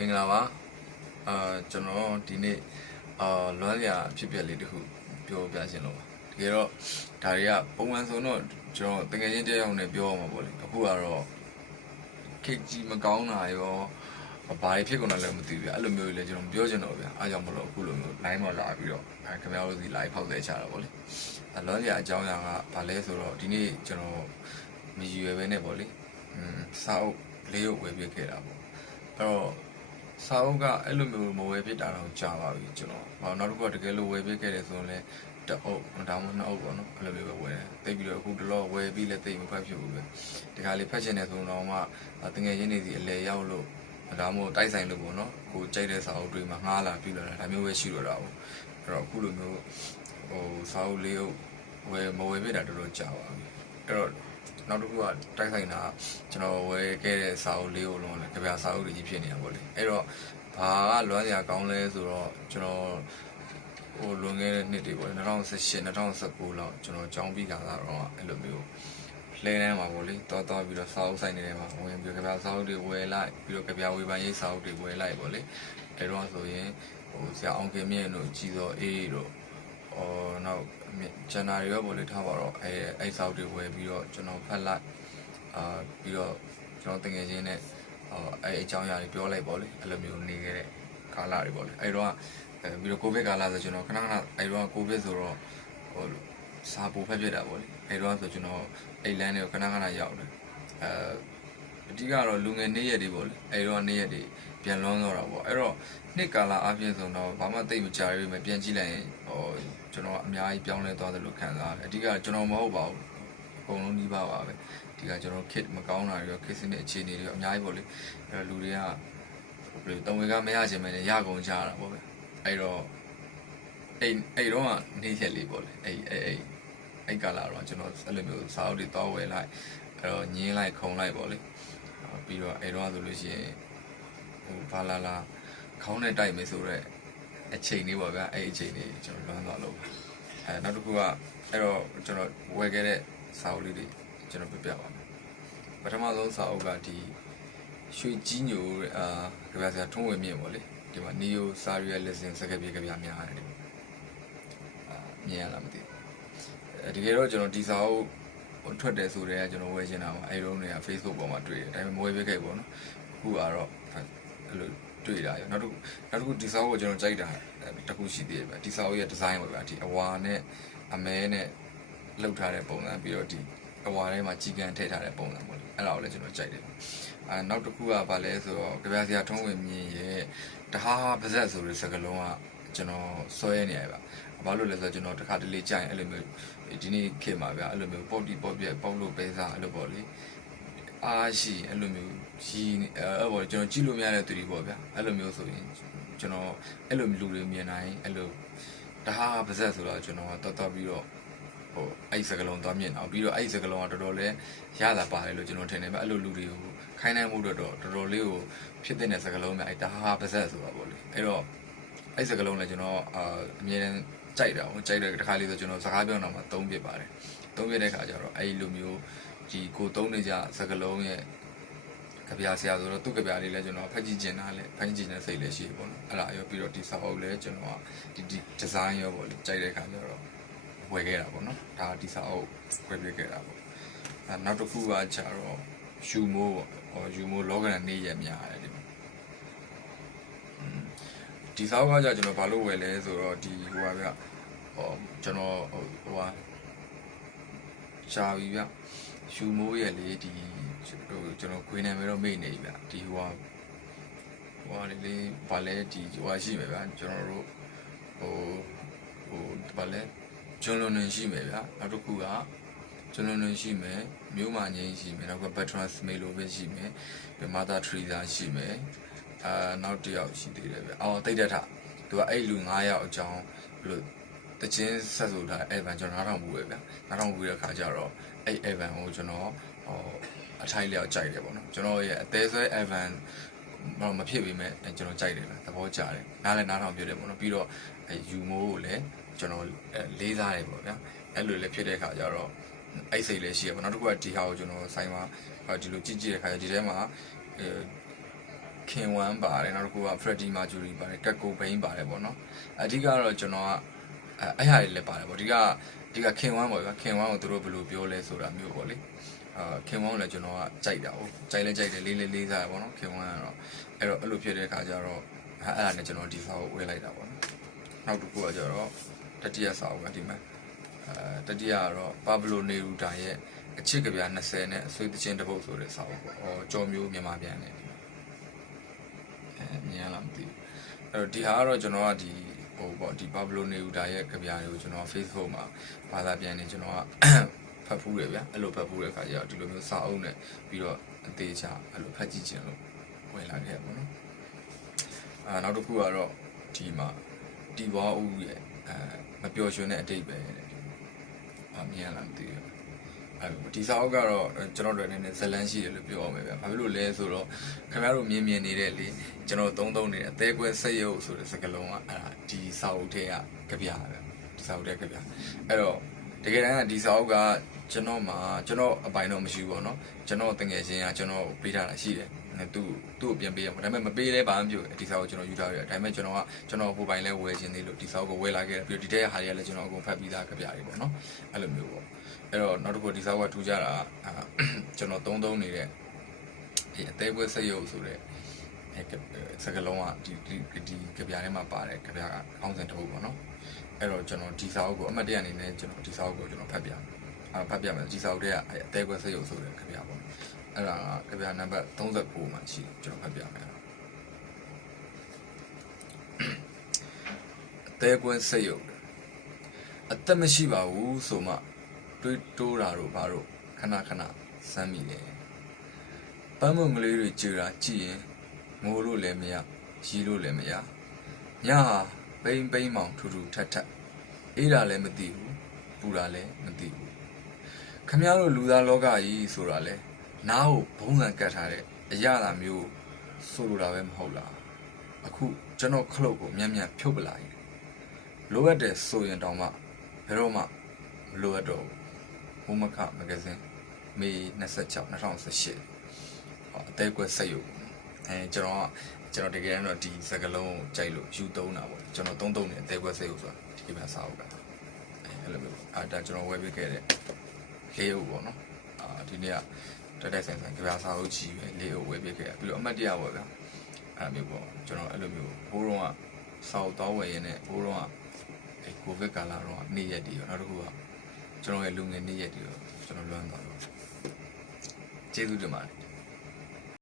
မင်္ဂလာပါကျွန်တော်ဒီနေ့လွမ်းရာအဖြစ်ပြက်လေးတခုပြောပြချင်လို့ပါတကယ်တော့ဒါတွေကပုံမှန်ဆိုတော့ကျွန်တော်တကယ်ချင်းတရားအောင်နဲ့ပြောရမှာပေါ့လေအခုကတော့ခေတ်ကြီးမကောင်းတာရောဘာတွေဖြစ်ကုန်တယ်လဲမသိဘူးဗျအဲ့လိုမျိုးလေကျွန်တော်ပြောချင်တော့ဗျအားကြောင့်မလို့အခုလိုမျိုး line မှာလာပြီးတော့ခင်ဗျားတို့စီ live ဖောက်သေးချတာပေါ့လေလွမ်းရာအကြောင်းအရာကဘာလဲဆိုတော့ဒီနေ့ကျွန်တော်မရွယ်ပဲနဲ့ပေါ့လေစာအုပ်လေးရုပ်ဝယ်ပြခဲ့တာပေါ့အဲ့တော့စာအုပ်ကအဲ့လိုမျိုးမဝယ်ပြတာတော့ကြာပါပြီကျွန်တော်နောက်တစ်ခုကတကယ်လို့ဝယ်ပြခဲ့တယ်ဆိုရင်လည်းတအုပ်ဒါမှမဟုတ်နှစ်အုပ်ပေါ့နော်အဲ့လိုမျိုးပဲဝယ်တယ်တိတ်ပြီးတော့အခုတော့ဝယ်ပြီးလည်းတိတ်မဖတ်ဖြစ်ဘူးပဲဒီခါလေးဖတ်ချင်တယ်ဆိုတော့မှတကယ်ရင်းနေစီအလဲရောက်လို့ဒါမှမဟုတ်တိုက်ဆိုင်လို့ပေါ့နော်ကိုကြိုက်တဲ့စာအုပ်တွေမှာငှားလာပြီးတော့ဒါမျိုးပဲရှိတော့တာပေါ့အဲ့တော့အခုလိုမျိုးစာအုပ်လေးအုပ်မဝယ်ပြတာတော်တော်ကြာပါပြီအဲ့တော့နောက်တစ်ခုကတိုက်ဆိုင်တာကျွန်တော်ဝယ်ခဲ့တဲ့စာအုပ်လေးကိုလုံးလည်းကြပြစာအုပ်တွေကြီးဖြစ်နေတာပေါ့လေအဲ့တော့ဘာကလွမ်းစရာကောင်းလဲဆိုတော့ကျွန်တော်လွန်ခဲ့တဲ့နှစ်တွေပေါ့2018 2019လောက်ကျွန်တော်ကျောင်းပြီးခါတော့အဲ့လိုမျိုးလဲတန်းမှာပေါ့လေတော်ပြီးတော့စာအုပ်ဆိုင်တွေမှာဝင်ပြီးကြပြစာအုပ်တွေဝယ်လိုက်ပြီးတော့ကြပြဝေဖန်ရေးစာအုပ်တွေဝယ်လိုက်ပေါ့လေအဲ့တော့ဆိုရင်ဆရာအောင်ခင်မြင့်တို့ကြီးစောအေးတို့နောက်ဇန်နဝါရီရောပေါ့လေထားပါတော့အဲ့စာအုပ်တွေဝယ်ပြီးတော့ကျွန်တော်ဖတ်လိုက်ပြီးတော့ကျွန်တော်တကယ်ချင်းနဲ့အဲ့အကြောင်းအရာတွေပြောလိုက်ပေါ့လေအဲ့လိုမျိုးနေခဲ့တဲ့ကာလတွေပေါ့လေအဲ့တော့ပြီးတော့ကိုဗစ်ကာလဆိုကျွန်တော်ခဏအဲ့တော့ကိုဗစ်ဆိုတော့စာပိုဖက်ဖြစ်တာပေါ့လေအဲ့တော့ဆိုကျွန်တော်အဲ့လမ်းတွေကိုခဏရောက်တယ်အဓိကတော့လူငယ်နေ့ရက်တွေပေါ့လေအဲ့တော့နေ့ရက်တွေပြန်လွန်တော့တာပေါ့အဲ့တော့နှစ်ကာလအပြင်ဆိုတော့ဘာမှသိမကြရပဲပြန်ကြည့်လိုက်ရင်ကျွန်တော်အများကြီးပြောင်းလဲသွားတယ်လို့ခံစားရတယ်အဓိကကျွန်တော်မဟုတ်ပါဘူးအကုန်လုံးနှီးပါပါပဲဒီကကျွန်တော် kit မကောင်းတာတွေရော kit စနစ်အခြေအနေတွေရောအများကြီးပေါ့လေအဲ့တော့လူတွေကတုံဝေကမရချင်မဲနဲ့ရကုန်ကြတာပေါ့ဗျအဲ့တော့အဲ့တော့ကနေရက်လေးပေါ့လေအဲ့ကာလာတော့ကျွန်တော်အဲ့လိုမျိုးစာအုပ်တွေတောင်းဝယ်လိုက်အဲ့တော့ညင်းလိုက်ခုံလိုက်ပေါ့လေပြီးတော့အဲ့တော့ဆိုလို့ရှိရင်ဘာလာခေါင်းနဲ့တိုက်မယ်ဆိုတော့အချိန်လေးပေါ့ဗျအဲ့အချိန်လေးကျွန်တော်လွမ်းသွားလို့နောက်တစ်ခုကအဲ့တော့ကျွန်တော်ဝယ်ခဲ့တဲ့စာအုပ်လေးတွေကျွန်တော်ပြပါမယ်ပထမဆုံးစာအုပ်ကဒီရွှေကြီးညိုကြပြဆရာထုံးဝေမြင့်ပေါ့လေဒီမှာ Neo Surrealism စကားပြေကြပြများတယ်မြင်ရလားမသိဘူးတကယ်တော့ကျွန်တော်ဒီစာအုပ်ထွက်တယ်ဆိုတော့ကျွန်တော်ဝယ်ချင်တာပါအဲ့တုန်းက Facebook ပေါ်မှာတွေ့တယ်ဒါပေမဲ့မဝယ်ပြခဲ့ပေါ့နော်အခုကတော့အဲ့လိုတွေ့တာရနောက်တစ်ခုဒီစာအုပ်ကိုကျွန်တော်ကြိုက်တာတစ်ခုရှိသေးတယ်ဗျဒီစာအုပ်ရဲ့ဒီဇိုင်းပေါ့ဗျဒီအဝါနဲ့အမဲနဲ့လှုပ်ထားတဲ့ပုံစံပြီးတော့ဒီအဝါထဲမှာကြီးကန်ထည့်ထားတဲ့ပုံစံပေါ့လေအဲ့ဒါကိုလည်းကျွန်တော်ကြိုက်တယ်နောက်တစ်ခုကဘာလဲဆိုတော့ကြပြဆရာထုံးဝင်မြင့်ရဲ့တဟားပါဇက်ဆိုတဲ့စကားလုံးကကျွန်တော်ဆွဲနေရပါဘာလို့လဲဆိုတော့ကျွန်တော်တစ်ခါတလေကြိုက်အဲ့လိုမျိုးဒီနေ့ခေတ်မှာဗျအဲ့လိုမျိုးပေါ့တီပေါ့ပြက်ပေါ့လို့ပဲစားအဲ့လိုပေါ့လေအားရှိအဲ့လိုမျိုးရှိအဲ့ပေါ့ကျွန်တော်ကြည့်လို့မရတဲ့သူတွေပေါ့ဗျအဲ့လိုမျိုးဆိုရင်ကျွန်တော်အဲ့လိုလူတွေမြင်နိုင်အဲ့လိုတဟားပါဇက်ဆိုတော့ကျွန်တော်တော်ပြီးတော့အဲ့စကလုံးသွားမြင်အောင်ပြီးတော့အဲ့စကလုံးကတော်တော်လေးရတာပါတယ်လို့ကျွန်တော်ထင်တယ်ဗျအဲ့လိုလူတွေကိုခိုင်းနိုင်မှုတော့တော်တော်လေးကိုဖြစ်တဲ့စကလုံးများအဲ့တဟားပါဇက်ဆိုတာပေါ့လေအဲ့တော့အဲ့စကလုံးလည်းကျွန်တော်အမြဲတမ်းကြိုက်တာပေါ့ကြိုက်တဲ့တစ်ခါလေးဆိုကျွန်တော်စကားပြောတော့မှသုံးပြပါတယ်သုံးပြတဲ့ခါကျတော့အဲ့လိုမျိုးဒီကိုသုံးနေကြစကလုံးရဲ့ကြပြဆရာဆိုတော့သူ့ကြပြလေးလည်းကျွန်တော်ဖတ်ကြည့်ကျင်တာလည်းဖတ်ကြည့်တဲ့စိတ်လည်းရှိပေါ့နော်အဲ့ဒါရောပြီးတော့ဒီစာအုပ်လည်းကျွန်တော်ဒီဒီဇိုင်းရောပေါ့လေကြိုက်တဲ့ခါကျတော့ဝယ်ခဲ့တာပေါ့နော်ဒါဒီစာအုပ်ဝယ်ပြခဲ့တာပေါ့နောက်တစ်ခုကကျတော့ယူမိုးပေါ့ယူမိုးလောကရန်နေရများတယ်ဒီစာအုပ်ကကျွန်တော်ဘာလို့ဝယ်လဲဆိုတော့ဒီဟိုပါဗျကျွန်တော်ဟိုပါရှားပြီဗျယူမိုးရဲ့လေဒီကျွန်တော်ခွေးနာမည်တော့မေ့နေပြီဗျဒီဟိုလေးဘာလဲဒီဟိုရှိမယ်ဗျကျွန်တော်တို့ဟိုဘာလဲကျွန်တော်နေရှိမယ်ဗျနောက်တစ်ခုကကျွန်တော်နေရှိမယ်မြို့မာငင်းရှိမယ်နောက်က Bertrand Smilo ပဲရှိမယ်Mother Teresa ရှိမယ်နောက်တစ်ယောက်ရှိသေးတယ်ဗျတိတ်တက်ထသူကအဲ့လူ9ယောက်အကြောင်းဘလို့တချင်းဆက်ဆိုထားအဲ့ဗန်ကျွန်တော်နားထောင်ဘူးပဲဗျနားထောင်ဘူးတဲ့ခါကျတော့အဲ့ဗန်ကိုကျွန်တော်အထိုက်လျောက်ကြိုက်တယ်ပေါ့နော်ကျွန်တော်ရဲ့အသေးဆွဲအဲ့ဗန်မဖြစ်ပေမဲ့ကျွန်တော်ကြိုက်တယ်ဗျသဘောကျတယ်နားလည်းနားထောင်ပြတယ်ပေါ့နော်ပြီးတော့ယူမိုးကိုလည်းကျွန်တော်လေးစားတယ်ပေါ့ဗျအဲ့လိုလည်းဖြစ်တဲ့ခါကျတော့အဲ့စိတ်လည်းရှိရပေါ့နောက်တစ်ခုကဒီဟာကိုကျွန်တော်ဆိုင်မှာဒီလိုကြည့်တဲ့ခါကျဒီထဲမှာ ခင်ဝမ်းပါတယ်နောက်တစ်ခုက Freddie Mercury ပါတယ်ကတ်ကိုဘိန်းပါတယ်ပေါ့နော်အဓိကတော့ကျွန်တော်ကအဲ့ဟာတွေလည်းပါတယ်ပေါ့အဓိကခင်ဝမ်းပေါ့ဗျာခင်ဝမ်းကိုသူတို့ဘယ်လိုပြောလဲဆိုတာမျိုးပေါ့လေခင်ဝမ်းကိုလည်းကျွန်တော်ကကြိုက်တာပေါ့ကြိုက်လဲကြိုက်တယ်လေးစားပေါ့နော်ခင်ဝမ်းကတော့အဲ့လိုဖြစ်တဲ့အခါကျတော့အဲ့ဒါနဲ့ကျွန်တော်ဒီစာကိုဝယ်လိုက်တာပေါ့နော်နောက်တစ်ခုကကျတော့တတိယစာအုပ်ကဒီမှာတတိယကတော့ပါဘလိုနေရူတာရဲ့အချစ်ကဗျာ20နဲ့အဆွေးသချင်းတစ်ပုဒ်ဆိုတဲ့စာအုပ်ပေါ့ကြော်မျိုးမြန်မာပြန်နေမြင်ရလားမသိဘူးအဲ့တော့ဒီဟာကတော့ကျွန်တော်ကဒီဟိုပေါ့ဒီပါဘလိုနေရူတာရဲ့ကဗျာတွေကိုကျွန်တော် Facebook မှာဘာသာပြန်နေကျွန်တော်ကဖတ်ဖူးတယ်ဗျာအဲ့လိုဖတ်ဖူးတဲ့အခါကျတော့ဒီလိုမျိုးစာအုပ်နဲ့ပြီးတော့အသေးချာအဲ့လိုဖတ်ကြည့်ခြင်းလို့ဝင်လာခဲ့ပေါ့နော်နောက်တစ်ခုကတော့ဒီမှာတီဘွားဦးရဲ့မပျော်ရွှင်တဲ့အတိတ်ပဲမြင်ရလားမသိဘူးဒီစာအုပ်ကတော့ကျွန်တော်တို့အနေနဲ့ဇလန်းရှိတယ်လို့ပြောအောင်ပဲဗျာဘာဖြစ်လို့လဲဆိုတော့ခင်ဗျားတို့မြင်နေတဲ့လေကျွန်တော်သုံးနေတဲ့အသေးကွဲဆက်ရုပ်ဆိုတဲ့စကားလုံးကအဲ့ဒါဒီစာအုပ်ထဲကကြပြဗျာဒီစာအုပ်ထဲကြပြအဲ့တော့တကယ်တမ်းကဒီစာအုပ်ကကျွန်တော်အပိုင်တော့မရှိဘူးပေါ့နော်ကျွန်တော်တကယ်ချင်းကကျွန်တော်ပေးထားတာရှိတယ်သူ့ကိုပြန်ပေးရမှာဒါပေမဲ့မပေးလဲဘာမှမပြောဒီစာအုပ်ကျွန်တော်ယူထားရတယ်ဒါပေမဲ့ကျွန်တော်ဟိုပိုင်လဲဝယ်ခြင်းသေးလို့ဒီစာအုပ်ကိုဝယ်လာခဲ့ပြီးဒီတဲ့ဟာတွေကလည်းကျွန်တော်အကုန်ဖတ်ပြီးသားကြပြတွေပေါ့နော်အဲ့လိုမျိုးပေါ့အဲ့တော့နောက်တစ်ခုဒီစာအုပ်ကထူးခြားတာကျွန်တော်သုံးနေတဲ့ဒီအသေးပွဲစက်ရုပ်ဆိုတဲ့စကလုံးကဒီကြပြထဲမှာပါတယ်ကြပြကခေါင်းစဉ်တစ်ခုပေါ့နော်အဲ့တော့ကျွန်တော်ဒီစာအုပ်ကိုအမှတ်တရအနေနဲ့ကျွန်တော်ဒီစာအုပ်ကိုကျွန်တော်ဖတ်ပြမယ်ဒီစာအုပ်ထဲကအသေးပွဲစက်ရုပ်ဆိုတဲ့ကြပြပေါ့အဲ့ဒါကကြပြနံပါတ်39မှာရှိတယ်ကျွန်တော်ဖတ်ပြမယ်အသေးပွဲစက်ရုပ်အသက်မရှိပါဘူးဆိုမှတွေးတိုးတာတို့ဘာတို့ခဏစမ်းမိတယ်ပန်းမုံကလေးတွေကြည်တာကြည့်ရင်ငိုလို့လည်းမရရီလို့လည်းမရညဟာပိန်းမောင်ထူထပ်အေးတာလည်းမသိဘူးပူတာလည်းမသိဘူးခမရတို့လူသားလောကကြီးဆိုတာလဲနားကိုဘုံစံကတ်ထားတဲ့အရာသာမျိုးဆိုလိုတာပဲမဟုတ်လားအခုကျွန်တော်ခလုတ်ကိုမြန်ဖြုတ်ပလာရင်လိုအပ်တယ်ဆိုရင်တောင်မှဘယ်တော့မှမလိုအပ်တော့ဘူးဘုမခမဂဇင်းမေ26 2018အသေးကွယ်ဆက်ရုပ်ကျွန်တော်တကယ်တော့ဒီစကလုံးကိုကြိုက်လို့ယူသုံးတာပေါ့ကျွန်တော်သုံးနေအသေးကွယ်ဆက်ရုပ်ဆိုတာဒီမှာစာအုပ်ကအဲ့လိုမျိုးဒါကျွန်တော်ဝယ်ပေးခဲ့တဲ့လေးအုပ်ပေါ့နော်ဒီနေ့ကတက်ဆိုင်ကြပြစာအုပ်ကြီးပဲလေးအုပ်ဝယ်ပေးခဲ့ပြီးတော့အမှတ်တရပေါ့ဗျာအဲ့လိုမျိုးပေါ့ကျွန်တော်အဲ့လိုမျိုးဘိုးတော်ကစာအုပ်တောင်းဝယ်ရင်းနဲ့ဘိုးတော်ကကိုဗစ်ကာလတော့နေ့ရက်တည်းရောနောက်တစ်ခုကကျွန်တော်ရဲ့လူငယ်နေ့ရက်တည်းရောကျွန်တော်လွမ်းသွားတော့ကျေးဇူးတင်ပါတယ်